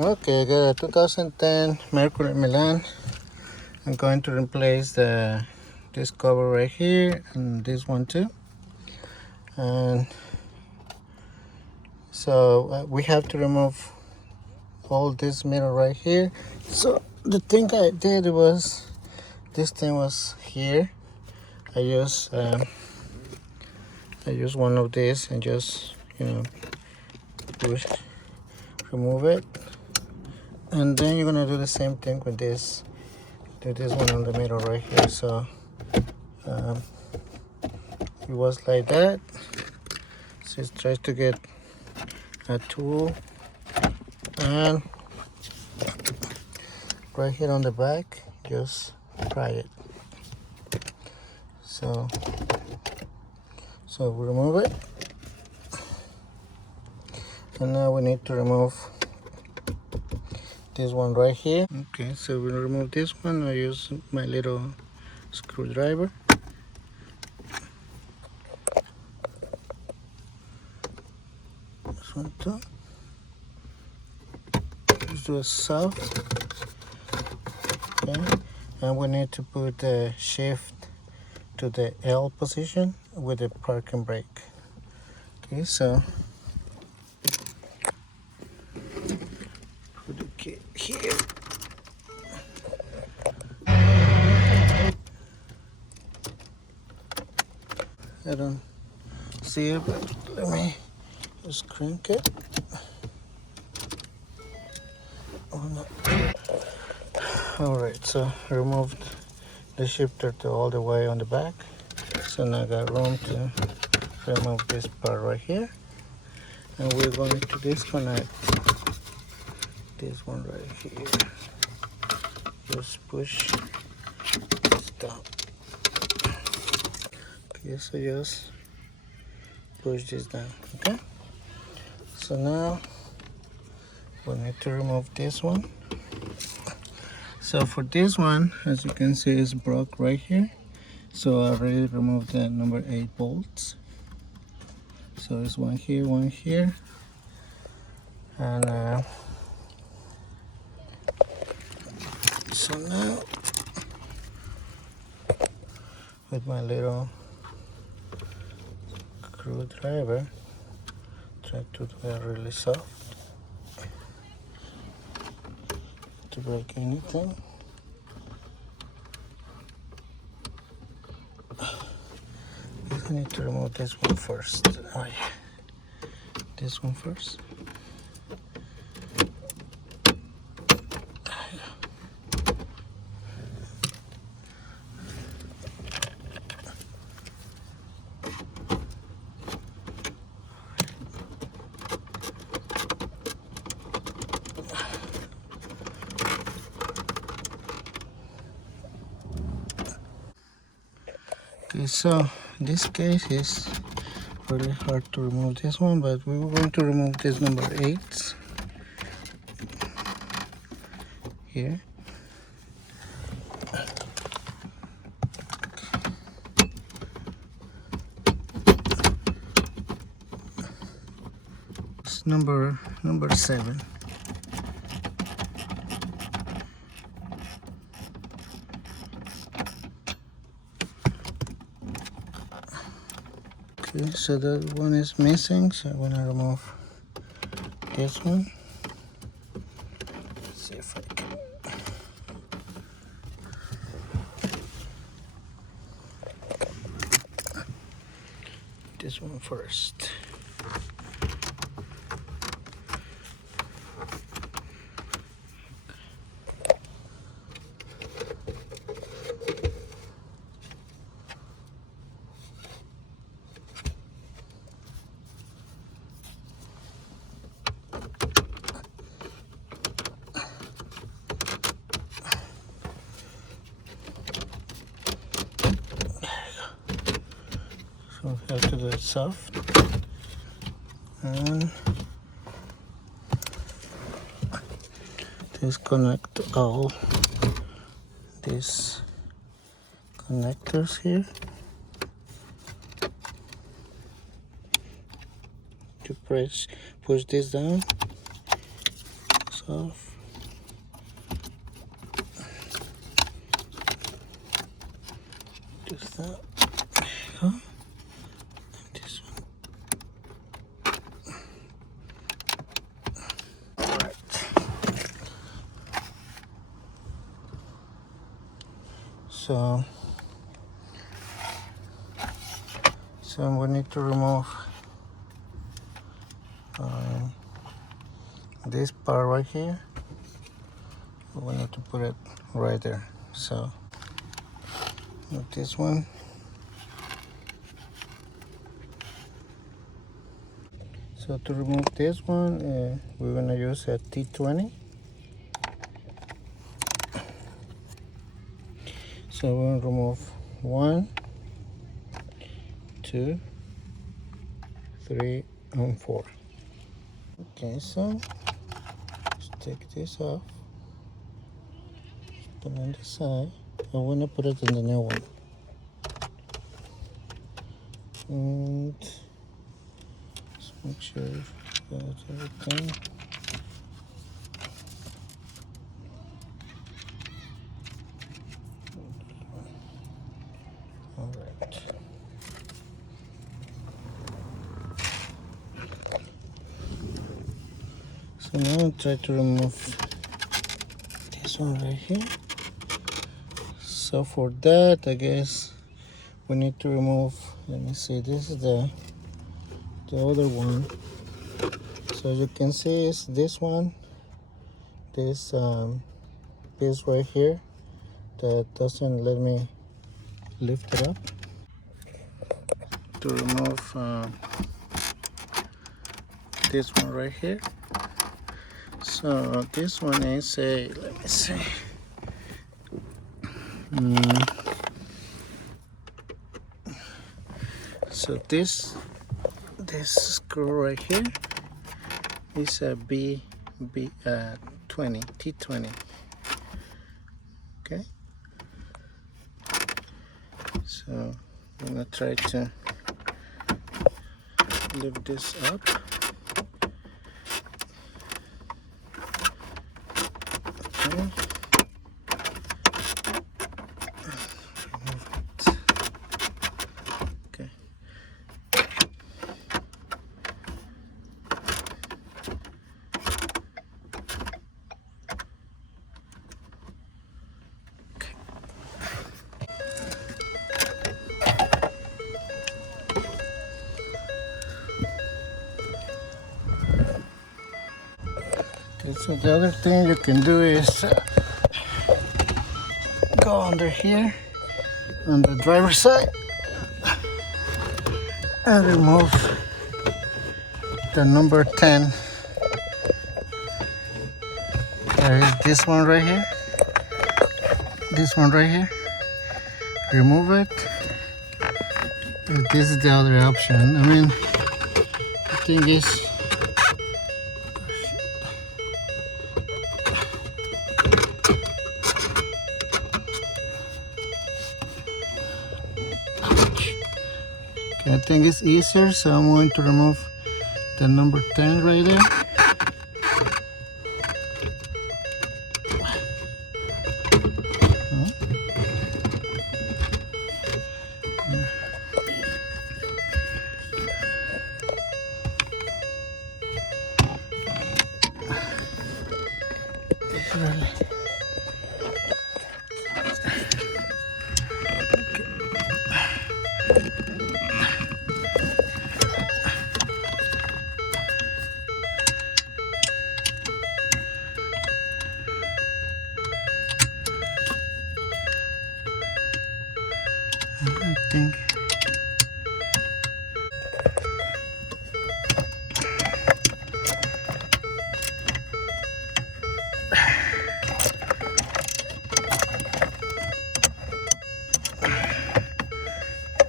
Okay, I got a 2010 Mercury Milan. I'm going to replace this cover right here and this one too. And so we have to remove all this metal right here. So the thing I did was, this thing was here. I used one of these and just push, remove it, and then you're gonna do the same thing with this. Do this one on the middle right here. So it was like that. So just try to get a tool and right here on the back, just pry it. So we remove it, and now we need to remove this one right here. Okay, so we'll remove this one. I use my little screwdriver. This one too. Just do it soft. Okay, and we need to put the shift to the L position with the parking brake. Okay, so put the key here. I don't see it, but let me just crank it. Oh no. Alright, so I removed the shifter to all the way on the back. So now I got room to remove this part right here. And we're going to disconnect this one right here. Just push this down. Okay, so just push this down, okay? So now we need to remove this one. So for this one, as you can see, it's broke right here. So I already removed the number 8 bolts. So it's one here, and so now with my little screwdriver, try to do it really soft to break anything. I need to remove this one first. Oh yeah, this one first. Okay, so in this case it's really hard to remove this one, but we were going to remove this number 8 here. It's number 7. Okay, so that one is missing, so I'm gonna remove this one. Let's see if I can. This one first. So we have to do it soft, and disconnect all these connectors here to push this down. So off. Just that. There you go. And this one. Alright. So we need to remove this part right here. We need to put it right there. So with this one. So to remove this one, we're gonna use a T20. So we're gonna remove 1, 2, 3, and 4. Okay, so let's take this off. Put it on the side. I want to put it in the new one. And let's make sure that's everything. All right. So now I'll try to remove this one right here. So for that, I guess we need to remove, let me see, this is the other one. So you can see it's this one, this piece right here that doesn't let me lift it up. To remove this one right here. So this one is a, let me see. So this screw right here is a T20. Okay. So I'm gonna try to lift this up. Okay. So the other thing you can do is go under here on the driver's side and remove the number 10. There is this one right here. This one right here. Remove it. And this is the other option. I mean, the thing is, I think it's easier, so I'm going to remove the number 10 right there. Really. I think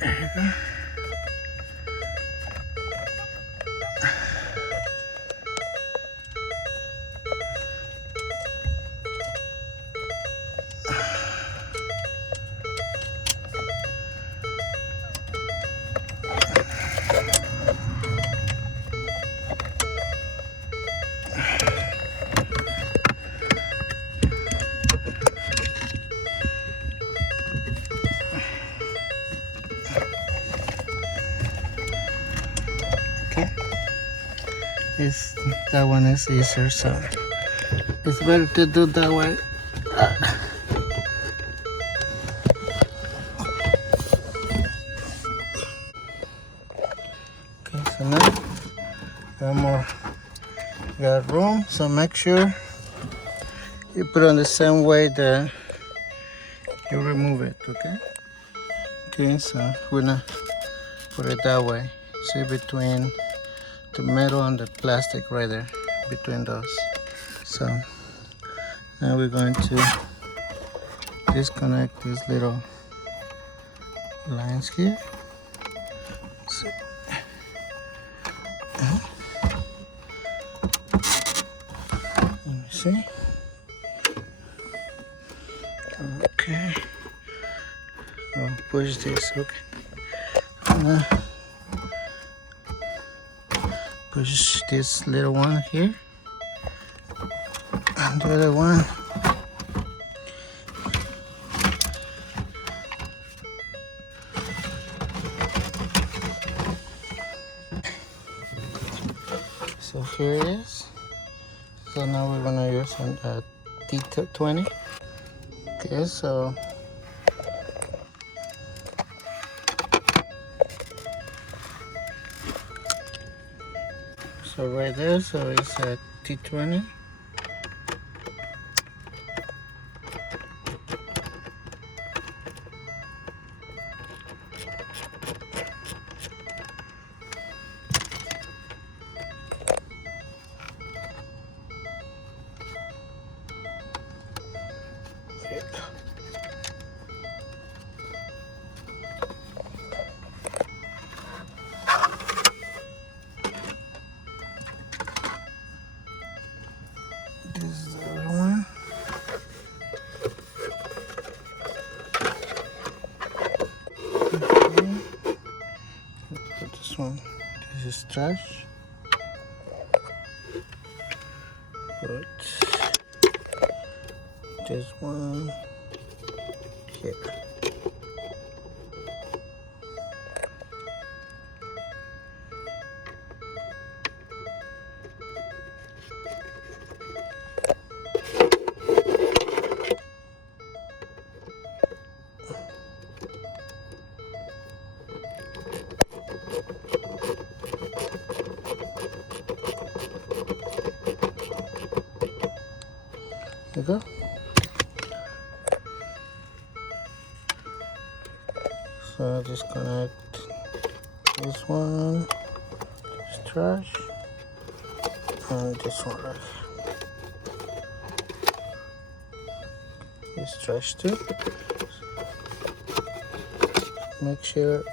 there you go. that one is easier, so it's better to do that way. Okay, so now got more, got room, so make sure you put on the same way that you remove it, okay? Okay, so we're gonna put it that way. See, between the metal and the plastic right there, between those. So now we're going to disconnect these little lines here. So, let me see. Okay. I'll push this. Okay. Push this little one here. And the other one. So here it is. So now we're gonna use a T20. Okay, so right there, so it's a T20. This is the other one. Okay. Let's put this one. This is trash. Put this one here. There you go. So disconnect this one, this trash, and this one right here. This trash too. Make sure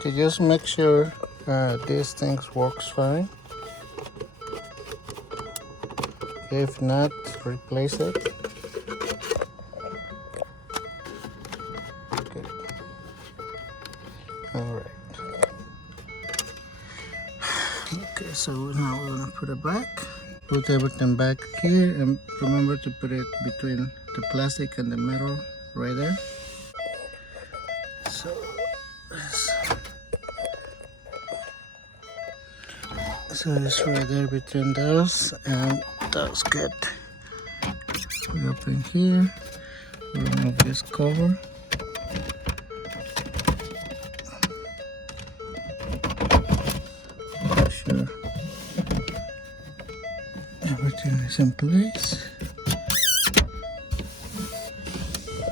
to just make sure these things works fine. If not, replace it. Okay. All right. Okay, so now we're gonna put it back. Put everything back here, and remember to put it between the plastic and the metal right there. So it's right there between those, and that's good. We open here, remove this cover. Make sure everything is in place.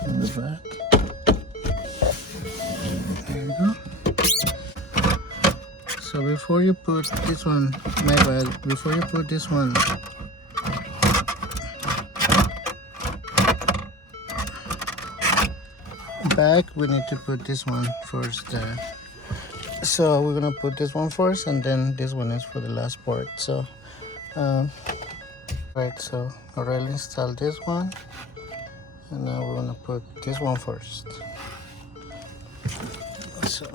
In the back. There you go. So before you put this one, before you put this one back, we need to put this one first. So we're gonna put this one first, and then this one is for the last part. So right, so I already installed this one, and now we're gonna put this one first. So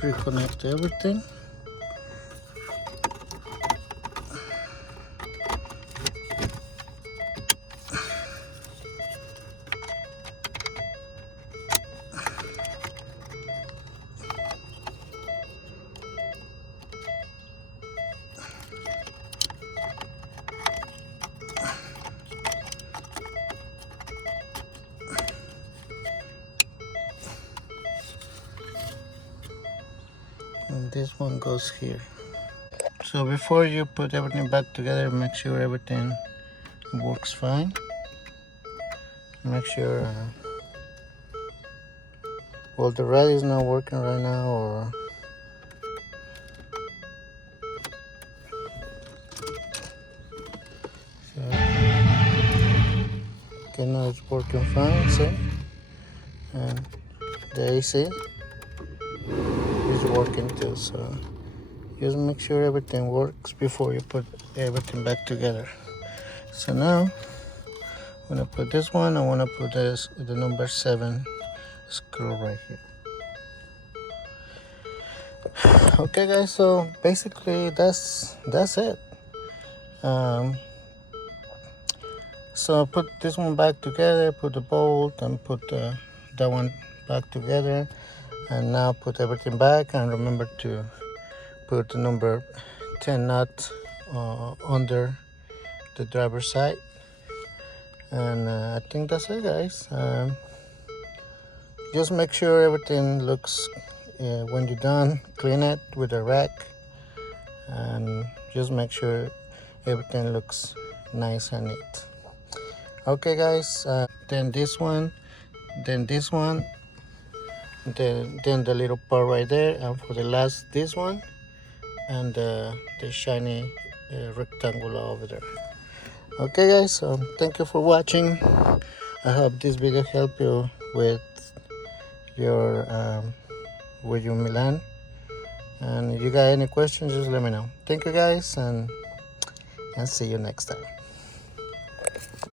reconnect everything. and this one goes here. So before you put everything back together, make sure everything works fine. Make sure well, the red is not working right now, or so, okay, now it's working fine. See, and the AC is working too. So just make sure everything works before you put everything back together. So now I'm gonna put this one. I wanna put this the number 7 screw right here. Okay, guys. So basically that's it. So put this one back together. Put the bolt and put that one back together, and now put everything back. And remember to put the number 10 nut under the driver's side. And I think that's it, guys. Just make sure everything looks, when you're done, clean it with a rack, and just make sure everything looks nice and neat. Okay, guys. Then this one, then this one, then the little part right there, and for the last, this one, and the shiny rectangular over there. Okay, guys. So thank you for watching. I hope this video helped you with your Milan. And if you got any questions, just let me know. Thank you, guys, and see you next time.